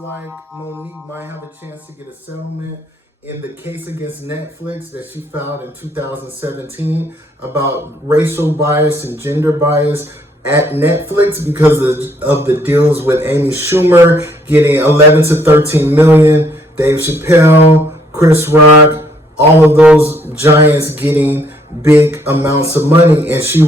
like Monique might have a chance to get a settlement in the case against Netflix that she filed in 2017 about racial bias and gender bias at Netflix because of the deals with Amy Schumer getting 11 to 13 million, Dave Chappelle, Chris Rock, all of those giants getting big amounts of money. And she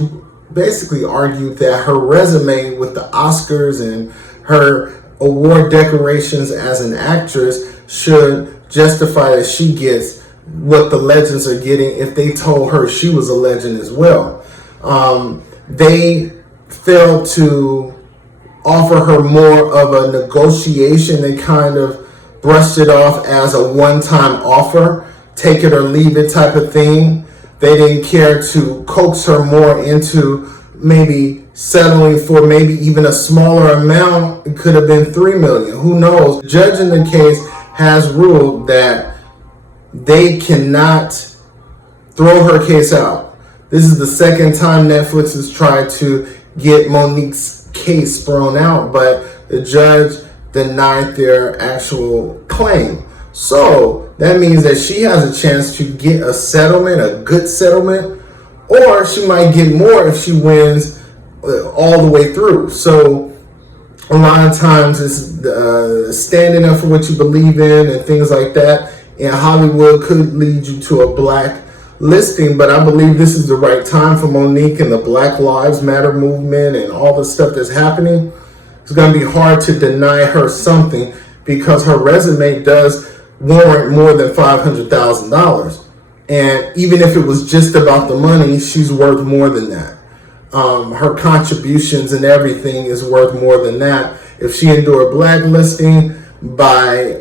basically argued that her resume with the Oscars and her award decorations as an actress should justify that she gets what the legends are getting if they told her she was a legend as well. They failed to offer her more of a negotiation. They kind of brushed it off as a one-time offer, take it or leave it type of thing. They didn't care to coax her more into maybe settling for maybe even a smaller amount. It could have been $3 million. Who knows? The judge in the case has ruled that they cannot throw her case out. This is the second time Netflix has tried to get Monique's case thrown out, but the judge denied their actual claim. So that means that she has a chance to get a settlement, a good settlement, or she might get more if she wins all the way through. So a lot of times it's standing up for what you believe in and things like that in Hollywood could lead you to a black listing, but I believe this is the right time for Monique and the Black Lives Matter movement and all the stuff that's happening. It's going to be hard to deny her something because her resume does warrant more than $500,000. And even if it was just about the money, she's worth more than that. Her contributions and everything is worth more than that. If she endured blacklisting by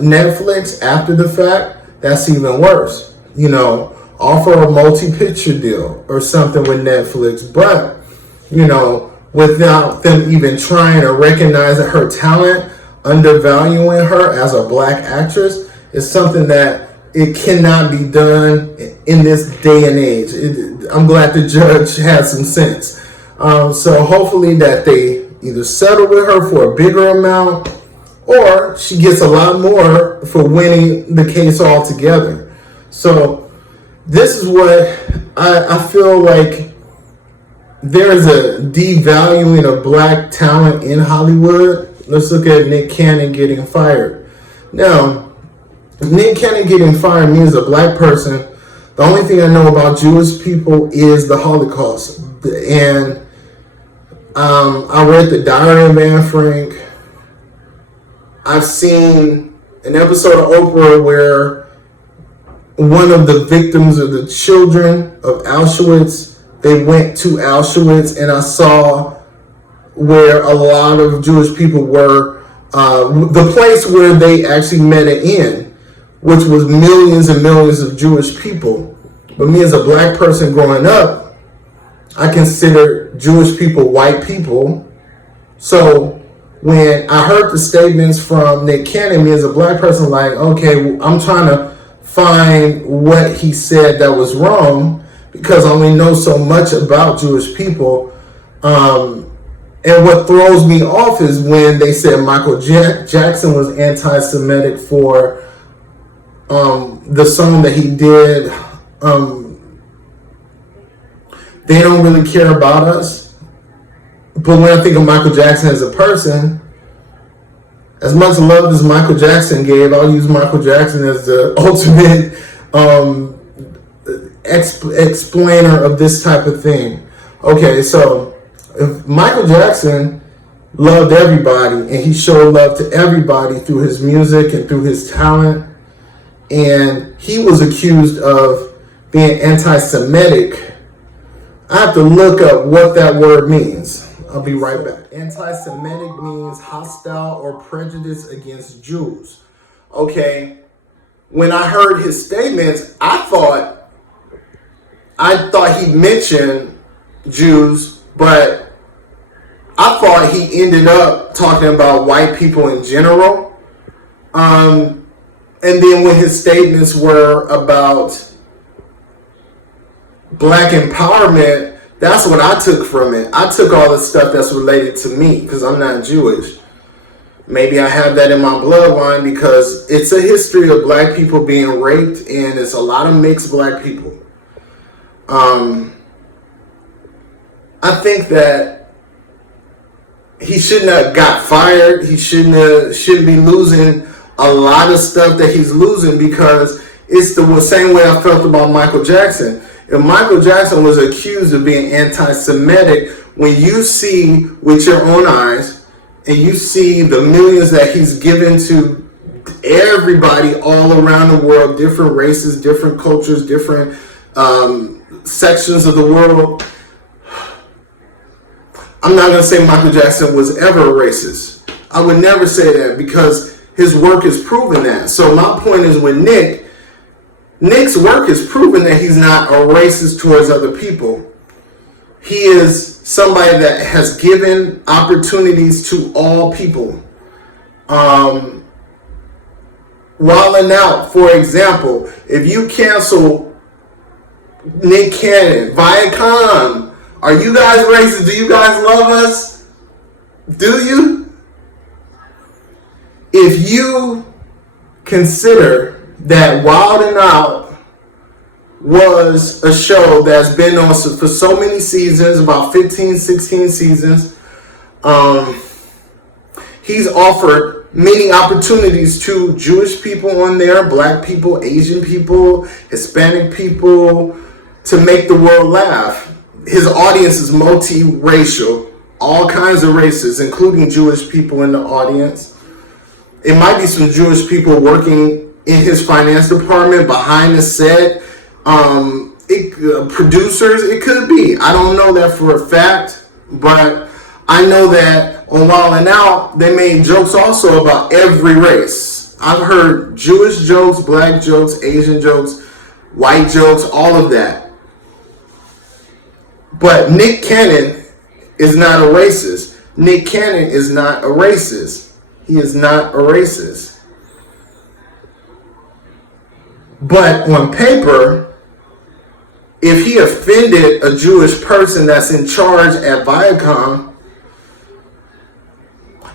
Netflix after the fact, that's even worse. You know, offer a multi-picture deal or something with Netflix, but, you know, without them even trying to recognize her talent, undervaluing her as a black actress is something that it cannot be done in this day and age. I'm glad the judge had some sense. So hopefully that they either settle with her for a bigger amount or she gets a lot more for winning the case altogether. So this is what I feel like there is a devaluing of black talent in Hollywood. Let's look at Nick Cannon getting fired. Now, Nick Cannon getting fired means a black person. The only thing I know about Jewish people is the Holocaust. And I read the Diary of Anne Frank. I've seen an episode of Oprah where one of the victims of the children of Auschwitz, they went to Auschwitz, and I saw where a lot of Jewish people were, the place where they actually met an end, which was millions and millions of Jewish people. But me as a black person growing up, I consider Jewish people white people. So when I heard the statements from Nick Cannon, me as a black person, like, okay, I'm trying to find what he said that was wrong because I only know so much about Jewish people. And what throws me off is when they said Michael Jackson was anti-Semitic for the song that he did. They don't really care about us. But when I think of Michael Jackson as a person, as much love as Michael Jackson gave, I'll use Michael Jackson as the ultimate explainer of this type of thing. Okay, so if Michael Jackson loved everybody and he showed love to everybody through his music and through his talent, and he was accused of being anti-Semitic, I have to look up what that word means. I'll be right back. Anti-Semitic means hostile or prejudice against Jews. Okay, when I heard his statements, I thought he mentioned Jews, but I thought he ended up talking about white people in general. And then when his statements were about black empowerment, that's what I took from it. I took all the stuff that's related to me because I'm not Jewish. Maybe I have that in my bloodline because it's a history of black people being raped, and it's a lot of mixed black people. I think that he shouldn't have got fired. He shouldn't be losing a lot of stuff that he's losing, because it's the same way I felt about Michael Jackson. If Michael Jackson was accused of being anti-Semitic, when you see with your own eyes and you see the millions that he's given to everybody all around the world, different races, different cultures, different sections of the world, I'm not going to say Michael Jackson was ever a racist. I would never say that, because his work has proven that. So my point is, with Nick's work has proven that he's not a racist towards other people. He is somebody that has given opportunities to all people. Wilding Out, for example, if you cancel Nick Cannon, Viacom, are you guys racist? Do you guys love us? Do you? If you consider that Wildin' Out was a show that's been on for so many seasons, about 15, 16 seasons, he's offered many opportunities to Jewish people on there, black people, Asian people, Hispanic people, to make the world laugh. His audience is multiracial, all kinds of races, including Jewish people in the audience. It might be some Jewish people working in his finance department, behind the set, producers, it could be. I don't know that for a fact, but I know that on Wildin' Out, they made jokes also about every race. I've heard Jewish jokes, black jokes, Asian jokes, white jokes, all of that. But Nick Cannon is not a racist. Nick Cannon is not a racist. He is not a racist. But on paper, if he offended a Jewish person that's in charge at Viacom,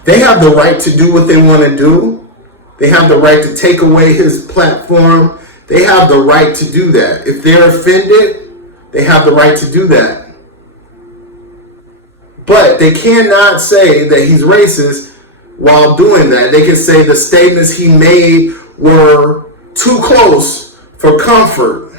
they have the right to do what they want to do. They have the right to take away his platform. They have the right to do that. If they're offended, they have the right to do that. But they cannot say that he's racist while doing that. They can say the statements he made were too close for comfort,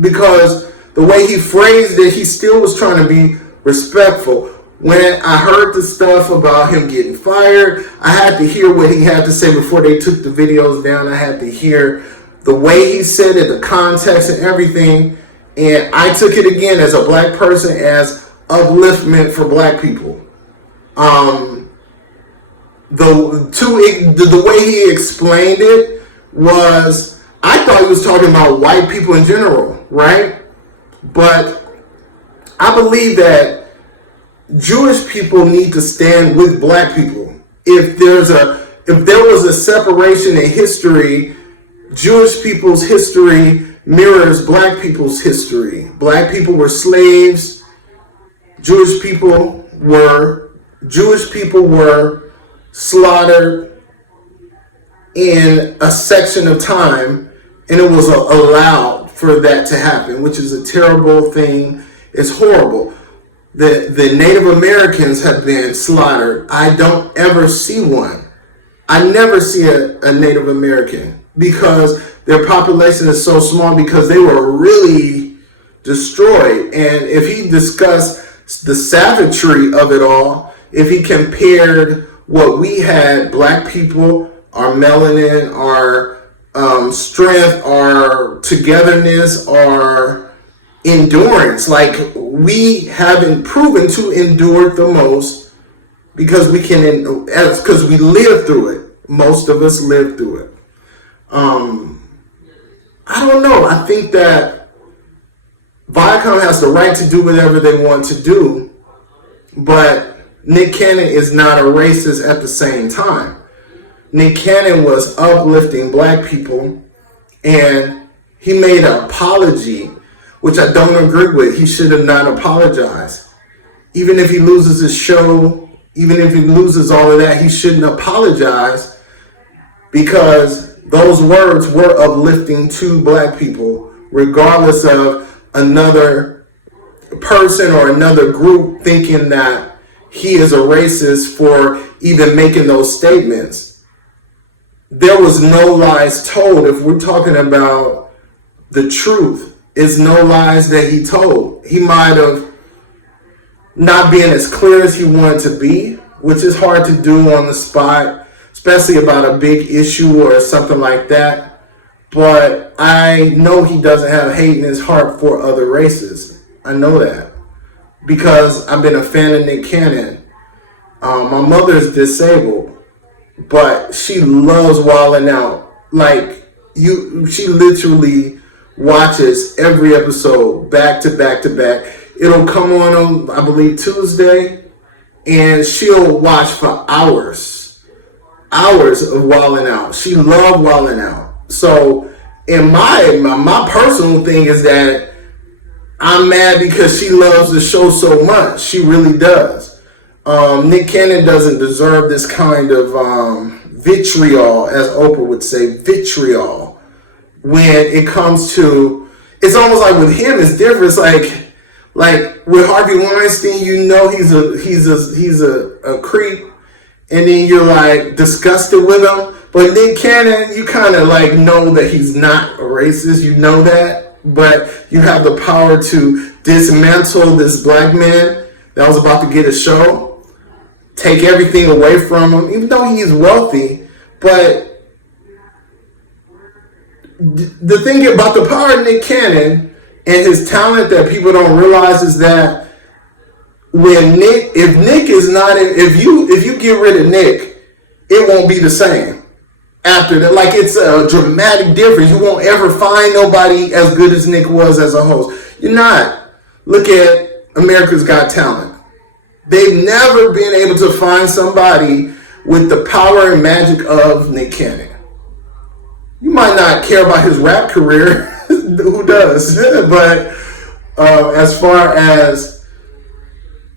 because the way he phrased it, he still was trying to be respectful. When I heard the stuff about him getting fired, I had to hear what he had to say before they took the videos down. I had to hear the way he said it, the context and everything. And I took it again as a black person as upliftment for black people. The way he explained it was, I thought he was talking about white people in general, right? But I believe that Jewish people need to stand with black people. If there was a separation in history, Jewish people's history mirrors black people's history. Black people were slaves. Jewish people were slaughtered in a section of time, and it was allowed for that to happen, which is a terrible thing. It's horrible. The Native Americans have been slaughtered. I don't ever see one. I never see a Native American, because their population is so small, because they were really destroyed. And if he discussed the savagery of it all, if he compared what we had, black people, our melanin, our strength, our togetherness, our endurance, like, we haven't proven to endure the most, because we live through it. Most of us live through it. I don't know. I think that Viacom has the right to do whatever they want to do, but Nick Cannon is not a racist at the same time. Nick Cannon was uplifting black people, and he made an apology, which I don't agree with. He should have not apologized. Even if he loses his show, Even if he loses all of that, he shouldn't apologize, because those words were uplifting to black people, regardless of another person or another group thinking that he is a racist for even making those statements. There was no lies told. If we're talking about the truth, it's no lies that he told. He might have not been as clear as he wanted to be, which is hard to do on the spot, especially about a big issue or something like that. But I know he doesn't have hate in his heart for other races. I know that because I've been a fan of Nick Cannon. My mother is disabled, but she loves wilding out. She literally watches every episode back to back to back. It'll come on, I believe, Tuesday, and she'll watch for hours of wilding out. She loved wilding out. So, in my personal thing is that I'm mad because she loves the show so much. She really does. Nick Cannon doesn't deserve this kind of vitriol, as Oprah would say, vitriol. When it comes to, it's almost like with him, it's different. It's like with Harvey Weinstein, you know he's a creep, and then you're like disgusted with him. But Nick Cannon, you kind of like know that he's not a racist. You know that, but you have the power to dismantle this black man that was about to get a show, take everything away from him, even though he's wealthy. But the thing about the power of Nick Cannon and his talent that people don't realize is that if you get rid of Nick, it won't be the same after that. Like, it's a dramatic difference. You won't ever find nobody as good as Nick was as a host. You're not. Look at America's Got Talent. They've never been able to find somebody with the power and magic of Nick Cannon. You might not care about his rap career. Who does? But as far as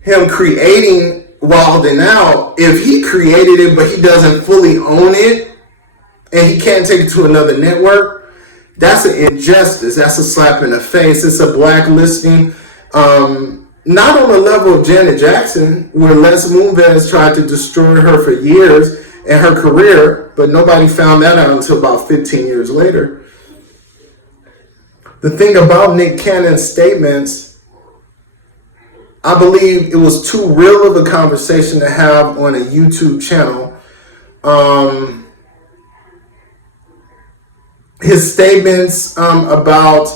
him creating Wild 'N Out, if he created it but he doesn't fully own it and he can't take it to another network, that's an injustice. That's a slap in the face. It's a blacklisting. Not on the level of Janet Jackson, where Les Moonves tried to destroy her for years and her career, but nobody found that out until about 15 years later. The thing about Nick Cannon's statements, I believe it was too real of a conversation to have on a YouTube channel. His statements about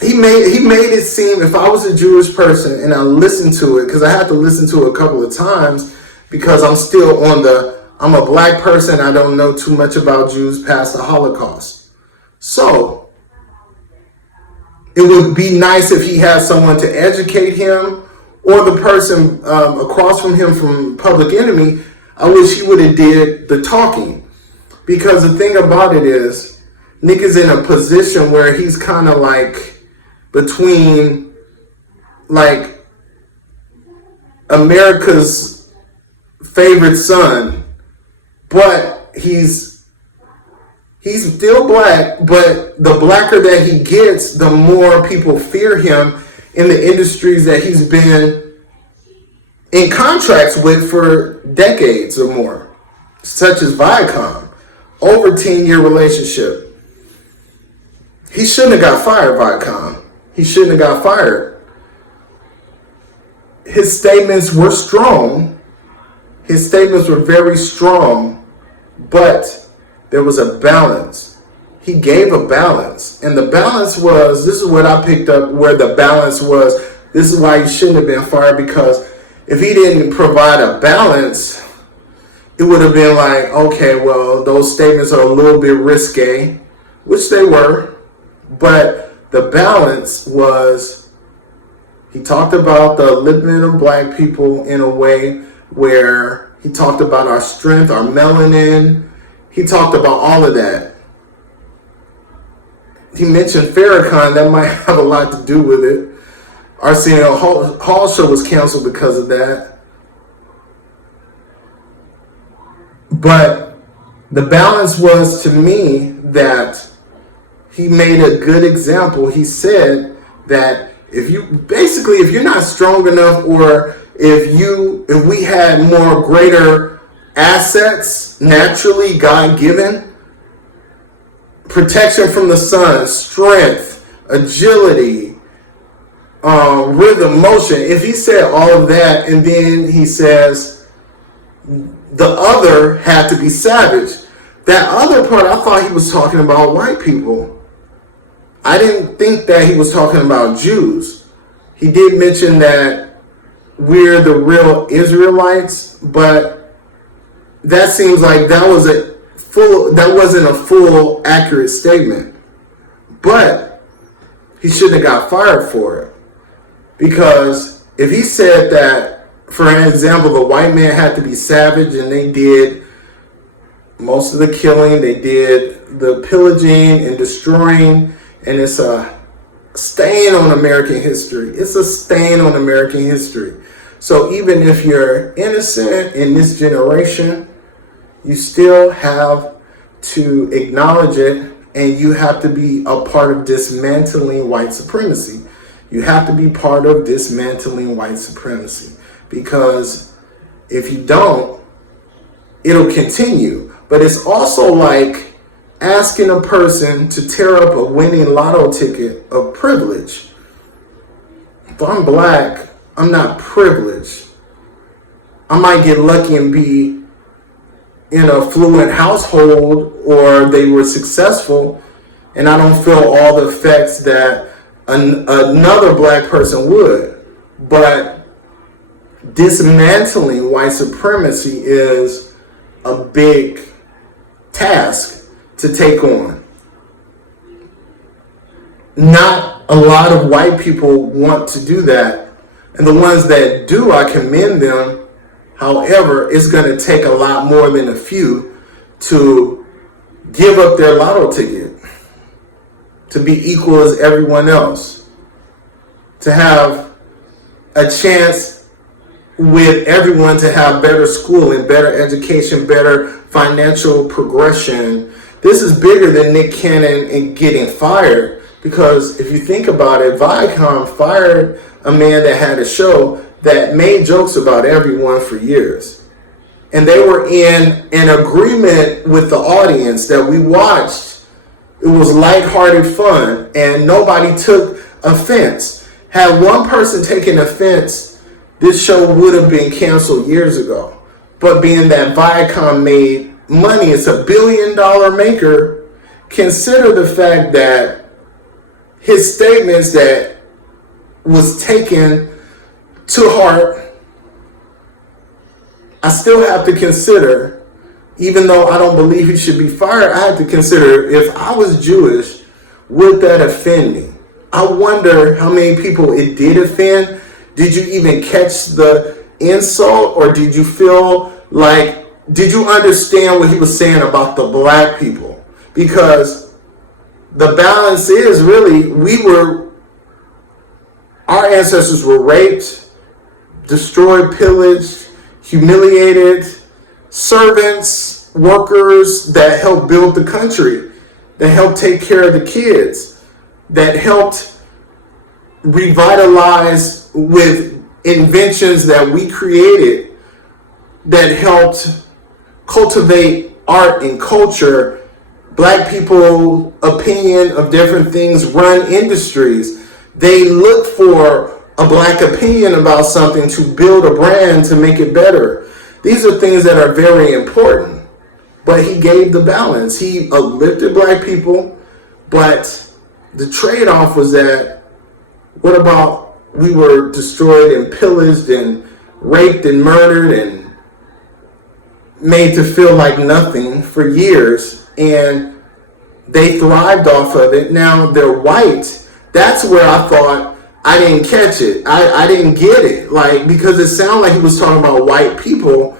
he made it seem, if I was a Jewish person and I listened to it, because I had to listen to it a couple of times because I'm still I'm a black person, I don't know too much about Jews past the Holocaust. So it would be nice if he had someone to educate him, or the person across from him from Public Enemy. I wish he would have did the talking, because the thing about it is Nick is in a position where he's kind of like between like America's favorite son, but he's still black, but the blacker that he gets, the more people fear him in the industries that he's been in contracts with for decades or more, such as Viacom, over 10-year relationship. He shouldn't have got fired, Viacom. He shouldn't have got fired. His statements were strong. His statements were very strong, but there was a balance. He gave a balance. And the balance was, this is what I picked up where the balance was. This is why he shouldn't have been fired, because if he didn't provide a balance, it would have been like, okay, well, those statements are a little bit risque, which they were. But the balance was, he talked about the upliftment of black people in a way where he talked about our strength, our melanin. He talked about all of that. He mentioned Farrakhan. That might have a lot to do with it. Arsenio Hall show was canceled because of that. But the balance was, to me, that he made a good example. He said that if you're not strong enough, or if we had more greater assets, naturally God given, protection from the sun, strength, agility, rhythm, motion. If he said all of that, and then he says the other had to be savage, that other part, I thought he was talking about white people. I didn't think that he was talking about Jews. He did mention that we're the real Israelites, but that seems like that wasn't a full accurate statement. But he shouldn't have got fired for it. Because if he said that, for an example, the white man had to be savage and they did most of the killing, they did the pillaging and destroying, and it's a stain on American history. It's a stain on American history. So even if you're innocent in this generation, you still have to acknowledge it, and you have to be a part of dismantling white supremacy. You have to be part of dismantling white supremacy, because if you don't, it'll continue. But it's also like asking a person to tear up a winning lotto ticket of privilege. If I'm black, I'm not privileged. I might get lucky and be in an affluent household, or they were successful, and I don't feel all the effects that another black person would. But dismantling white supremacy is a big task to take on. Not a lot of white people want to do that, and the ones that do, I commend them. However, it's going to take a lot more than a few to give up their lotto ticket, to be equal as everyone else, to have a chance with everyone to have better schooling, better education, better financial progression. This is bigger than Nick Cannon and getting fired, because if you think about it, Viacom fired a man that had a show that made jokes about everyone for years. And they were in an agreement with the audience that we watched. It was lighthearted fun, and nobody took offense. Had one person taken offense, this show would have been canceled years ago. But being that Viacom made money, it's $1 billion maker, consider the fact that his statements that was taken to heart, I still have to consider, even though I don't believe he should be fired, I have to consider, if I was Jewish, would that offend me? I wonder how many people it did offend. Did you even catch the insult, or did you feel like, did you understand what he was saying about the black people? Because the balance is really, our ancestors were raped, destroyed, pillaged, humiliated, servants, workers that helped build the country, that helped take care of the kids, that helped revitalize with inventions that we created, that helped cultivate art and culture, black people opinion of different things, run industries. They look for a black opinion about something to build a brand, to make it better. These are things that are very important. But he gave the balance. He uplifted black people, but the trade-off was that, what about we were destroyed and pillaged and raped and murdered and made to feel like nothing for years, and they thrived off of it. Now they're white. That's where I thought, I didn't catch it. I didn't get it. Because it sounded like he was talking about white people,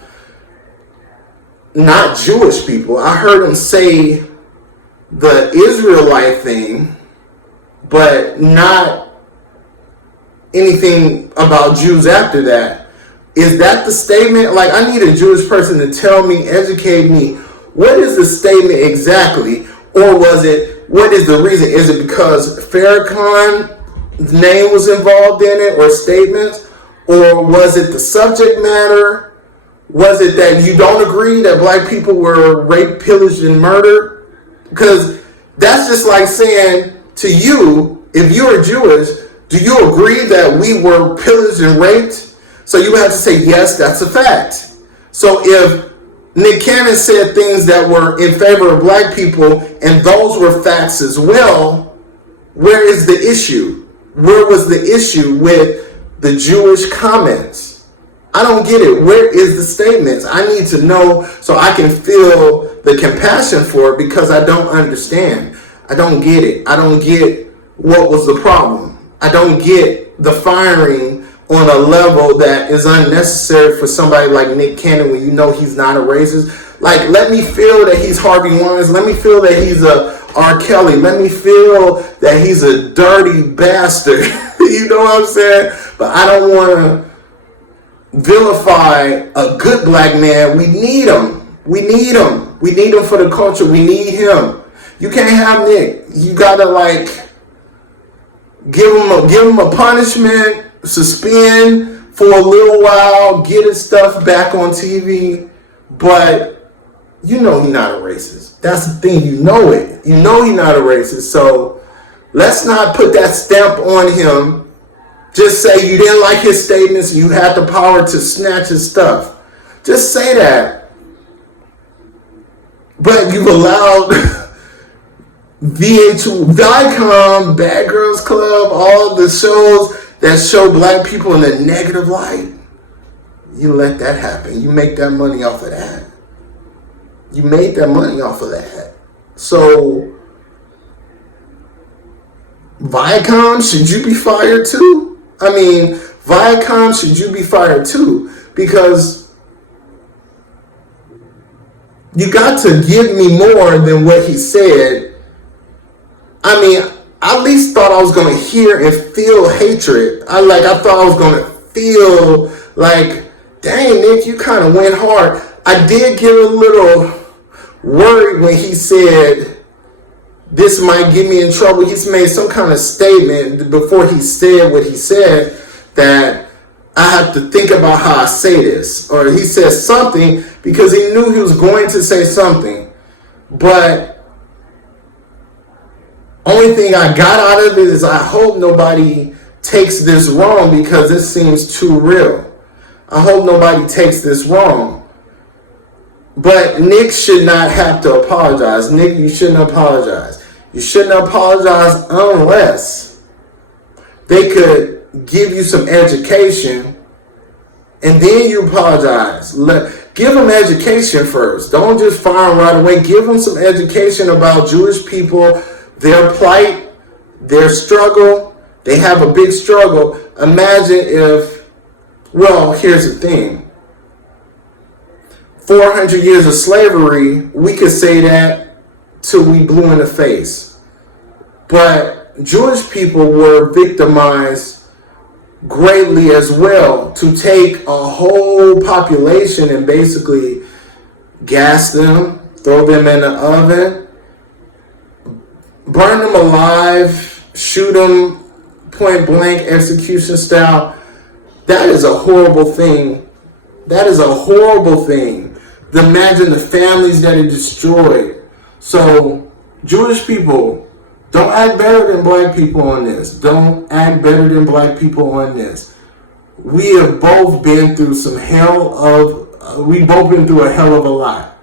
not Jewish people. I heard him say the Israelite thing, but not anything about Jews after that. Is that the statement? Like, I need a Jewish person to tell me, educate me, what is the statement exactly? Or was it, what is the reason? Is it because Farrakhan's name was involved in it, or statements? Or was it the subject matter? Was it that you don't agree that black people were raped, pillaged, and murdered? Because that's just like saying to you, if you're Jewish, do you agree that we were pillaged and raped? So you have to say, yes, that's a fact. So if Nick Cannon said things that were in favor of black people, and those were facts as well, where is the issue? Where was the issue with the Jewish comments? I don't get it. Where is the statements? I need to know so I can feel the compassion for it, because I don't understand. I don't get it. I don't get what was the problem. I don't get the firing on a level that is unnecessary for somebody like Nick Cannon when you know he's not a racist. Like, let me feel that he's Harvey Weinstein. Let me feel that he's a R. Kelly. Let me feel that he's a dirty bastard. You know what I'm saying? But I don't want to vilify a good black man. We need him. We need him. We need him for the culture. We need him. You can't have Nick. You gotta like give him a punishment, suspend for a little while, get his stuff back on TV. But you know he's not a racist. That's the thing. You know it. You know he's not a racist. So let's not put that stamp on him. Just say you didn't like his statements and you had the power to snatch his stuff. Just say that. But you've allowed VH1, Viacom, Bad Girls Club, all the shows that show black people in a negative light. You let that happen. You make that money off of that. You made that money off of that. So, Viacom, should you be fired too? I mean, Viacom, should you be fired too? Because you got to give me more than what he said. I mean, I at least thought I was going to hear and feel hatred. I thought I was going to feel like, dang, Nick, you kind of went hard. I did get a little worried when he said, this might get me in trouble. He's made some kind of statement before he said what he said that I have to think about how I say this. Or he said something because he knew he was going to say something. But only thing I got out of it is I hope nobody takes this wrong, because this seems too real. I hope nobody takes this wrong. But Nick should not have to apologize. Nick, you shouldn't apologize. You shouldn't apologize unless they could give you some education and then you apologize. Give them education first. Don't just fire them right away. Give them some education about Jewish people, their plight, their struggle. They have a big struggle. Imagine if, well, here's the thing. 400 years of slavery, we could say that till we blue in the face. But Jewish people were victimized greatly as well, to take a whole population and basically gas them, throw them in the oven, burn them alive, shoot them point blank, execution style. That is a horrible thing. That is a horrible thing. Imagine the families that it destroyed. So, Jewish people, don't act better than black people on this. Don't act better than black people on this. We have both been through we've both been through a hell of a lot.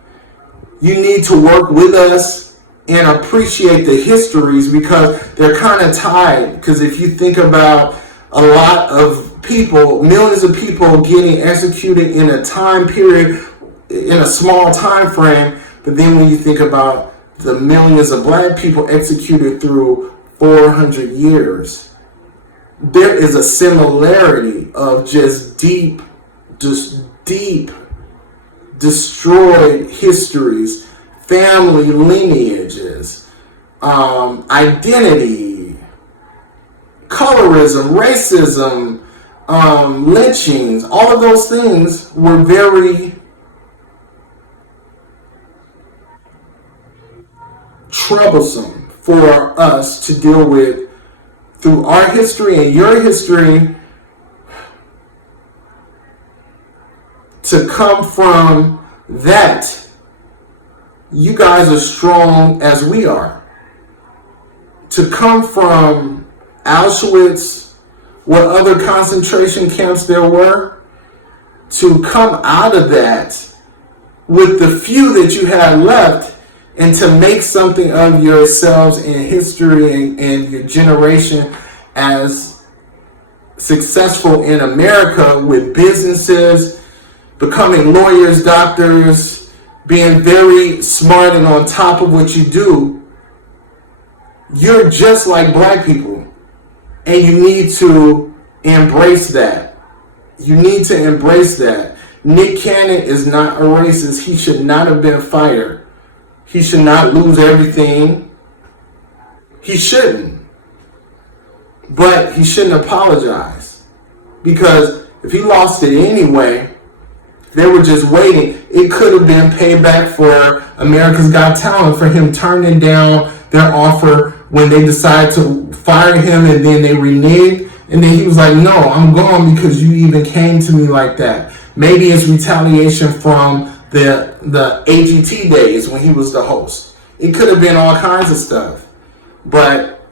You need to work with us and appreciate the histories, because they're kind of tied. Because if you think about a lot of people, millions of people getting executed in a time period, in a small time frame, but then when you think about the millions of black people executed through 400 years, there is a similarity of just deep destroyed histories, family lineages, identity, colorism, racism, lynchings, all of those things were very troublesome for us to deal with through our history and your history, to come from that. You guys are strong as we are. To come from Auschwitz, what other concentration camps there were, to come out of that with the few that you had left, and to make something of yourselves in history and your generation as successful in America with businesses, becoming lawyers, doctors, being very smart and on top of what you do. You're just like black people, and you need to embrace that. You need to embrace that. Nick Cannon is not a racist. He should not have been fired. He should not lose everything. He shouldn't. But he shouldn't apologize. Because if he lost it anyway, they were just waiting. It could have been payback for America's Got Talent, for him turning down their offer when they decided to fire him, and then they reneged. And then he was like, no, I'm gone because you even came to me like that. Maybe it's retaliation from the AGT days when he was the host. It could have been all kinds of stuff. But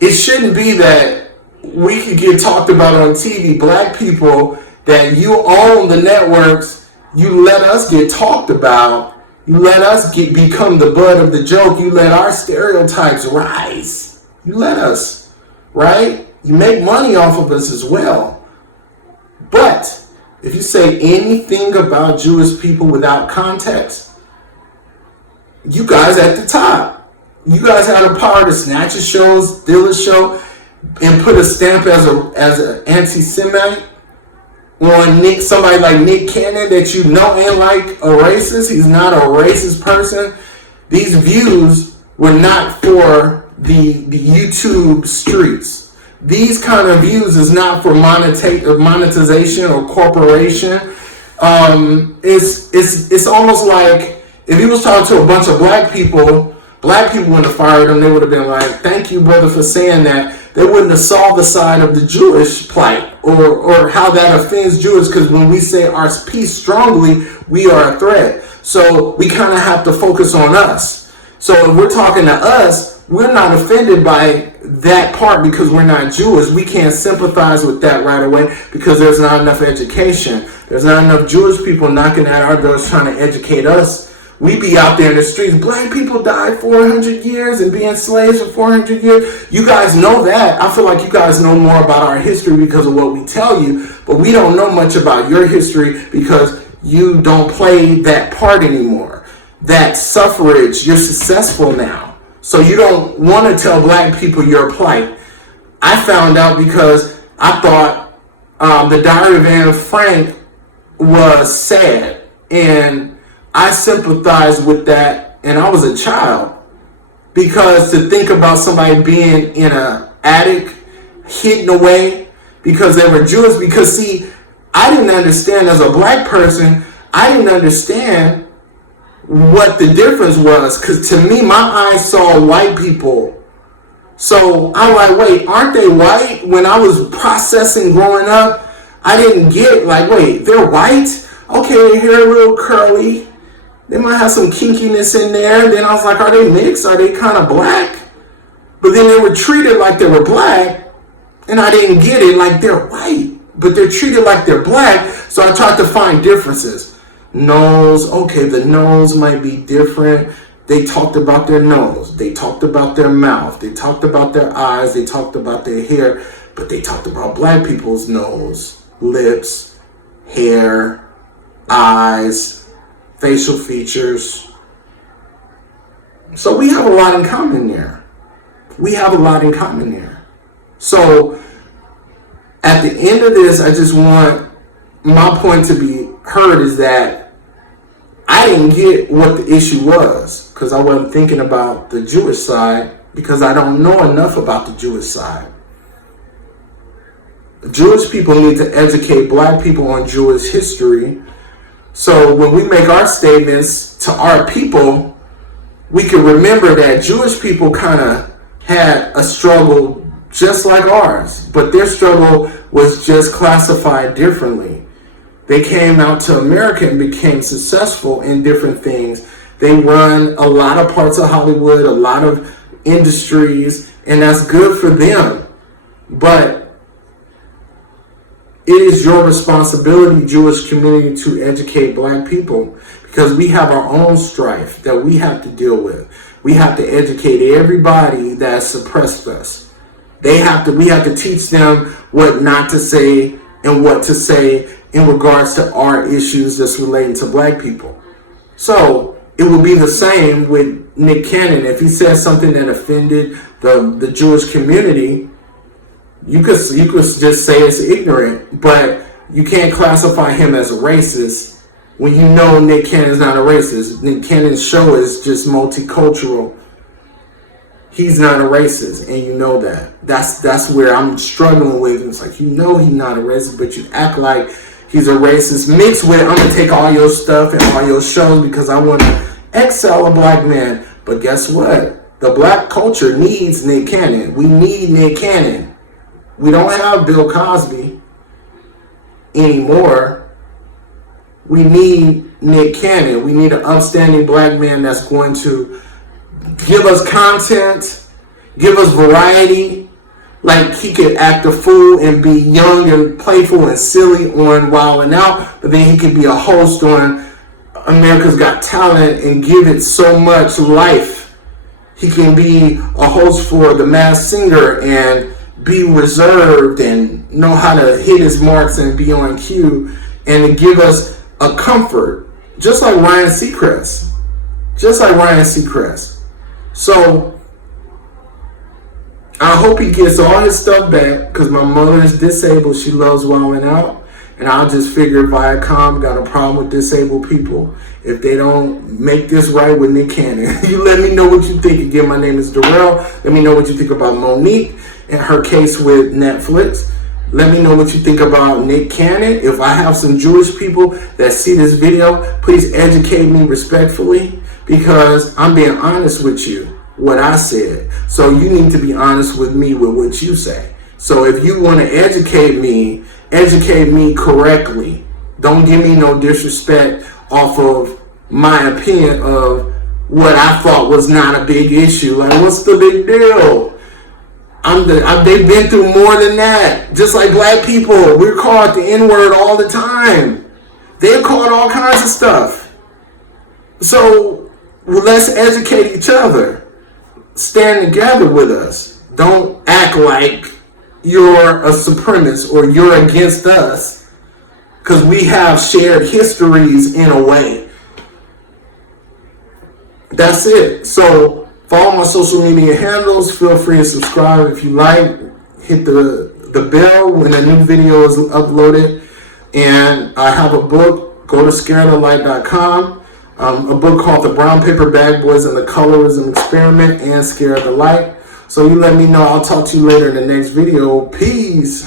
it shouldn't be that we could get talked about on TV. Black people, that you own the networks, you let us get talked about. You let us become the butt of the joke. You let our stereotypes rise. You let us, right? You make money off of us as well. But if you say anything about Jewish people without context, you guys at the top. You guys had the power to snatch a show, steal a show, and put a stamp as an anti-Semite on somebody like Nick Cannon that you know ain't like a racist. He's not a racist person. These views were not for the YouTube streets. These kind of views is not for monetization or corporation. It's almost like if he was talking to a bunch of black people wouldn't have fired him. They would have been like, thank you, brother, for saying that. They wouldn't have saw the side of the Jewish plight or how that offends Jews, because when we say our piece strongly, we are a threat. So we kind of have to focus on us. So if we're talking to us, we're not offended by that part because we're not Jewish. We can't sympathize with that right away because there's not enough education. There's not enough Jewish people knocking at our doors trying to educate us. We be out there in the streets. Black people died 400 years and being slaves for 400 years. You guys know that. I feel like you guys know more about our history because of what we tell you, but we don't know much about your history because you don't play that part anymore. That suffrage, you're successful now. So you don't want to tell black people your plight. I found out because I thought the Diary of Anne Frank was sad, and I sympathized with that, and I was a child, because to think about somebody being in an attic, hidden away because they were Jewish. Because see, I didn't understand as a black person, I didn't understand what the difference was, because to me, my eyes saw white people. So I'm like, wait, aren't they white? When I was processing growing up, I didn't get like, wait, they're white? Okay, their hair a little curly. They might have some kinkiness in there. Then I was like, are they mixed? Are they kind of black? But then they were treated like they were black, and I didn't get it, like they're white, but they're treated like they're black. So I tried to find differences. Nose, okay, the nose might be different. They talked about their nose. They talked about their mouth. They talked about their eyes. They talked about their hair. But they talked about black people's nose, lips, hair, eyes, facial features. So we have a lot in common there. We have a lot in common there. So at the end of this, I just want my point to be heard is that I didn't get what the issue was because I wasn't thinking about the Jewish side, because I don't know enough about the Jewish side. Jewish people need to educate black people on Jewish history. So when we make our statements to our people, we can remember that Jewish people kind of had a struggle just like ours, but their struggle was just classified differently. They came out to America and became successful in different things. They run a lot of parts of Hollywood, a lot of industries, and that's good for them. But it is your responsibility, Jewish community, to educate black people, because we have our own strife that we have to deal with. We have to educate everybody that suppressed us. We have to teach them what not to say and what to say in regards to our issues that's relating to black people. So it would be the same with Nick Cannon. If he says something that offended the Jewish community, you could just say it's ignorant, but you can't classify him as a racist when you know Nick Cannon's not a racist. Nick Cannon's show is just multicultural. He's not a racist, and you know that. That's where I'm struggling with. It's like, you know he's not a racist, but you act like he's a racist. Mixed with, I'm going to take all your stuff and all your shows because I want to excel a black man. But guess what? The black culture needs Nick Cannon. We need Nick Cannon. We don't have Bill Cosby anymore. We need Nick Cannon. We need an upstanding black man that's going to give us content, give us variety. Like, he could act a fool and be young and playful and silly on Wild 'N Out, but then he could be a host on America's Got Talent and give it so much life. He can be a host for The Masked Singer and be reserved and know how to hit his marks and be on cue and give us a comfort, just like Ryan Seacrest. So I hope he gets all his stuff back, because my mother is disabled. She loves Wild 'N Out. And I'll just figure Viacom got a problem with disabled people if they don't make this right with Nick Cannon. You let me know what you think. Again, my name is Darrell. Let me know what you think about Monique and her case with Netflix. Let me know what you think about Nick Cannon. If I have some Jewish people that see this video, please educate me respectfully, because I'm being honest with you, what I said. So you need to be honest with me with what you say. So if you want to educate me correctly. Don't give me no disrespect off of my opinion of what I thought was not a big issue. Like, what's the big deal? They've been through more than that. Just like black people, we're called the N-word all the time. They're called all kinds of stuff. So let's educate each other. Stand together with us. Don't act like you're a supremacist or you're against us, because we have shared histories in a way. That's it. So follow my social media handles. Feel free to subscribe if you like. Hit the bell when a new video is uploaded. And I have a book. Go to scareofthelight.com. A book called The Brown Paper Bag Boys and the Colorism Experiment and Scare of the Light. So you let me know. I'll talk to you later in the next video. Peace.